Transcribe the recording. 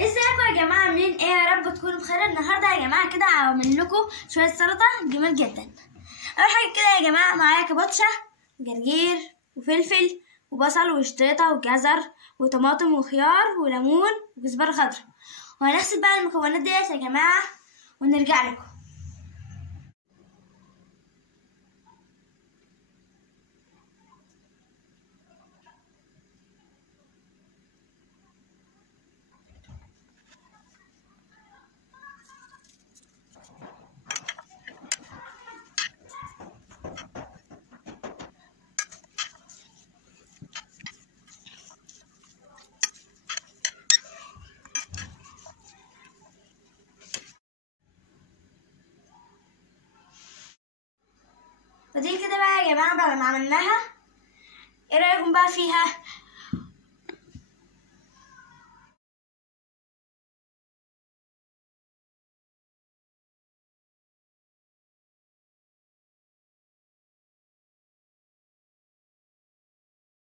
ازيكم يا جماعه؟ عاملين ايه؟ يا رب تكونوا بخير. النهارده يا جماعه كده هعمل لكم شويه سلطه جميل جدا. اول حاجه كده يا جماعه معايا كابوتشا وجرجير وفلفل وبصل وشطيطه وجزر وطماطم وخيار وليمون وكزبره خضراء. وهنغسل بقى المكونات ديت يا جماعه ونرجع لكم. ودي كده بقى يا جماعه بعد ما عملناها، ايه رايكم بقى فيها؟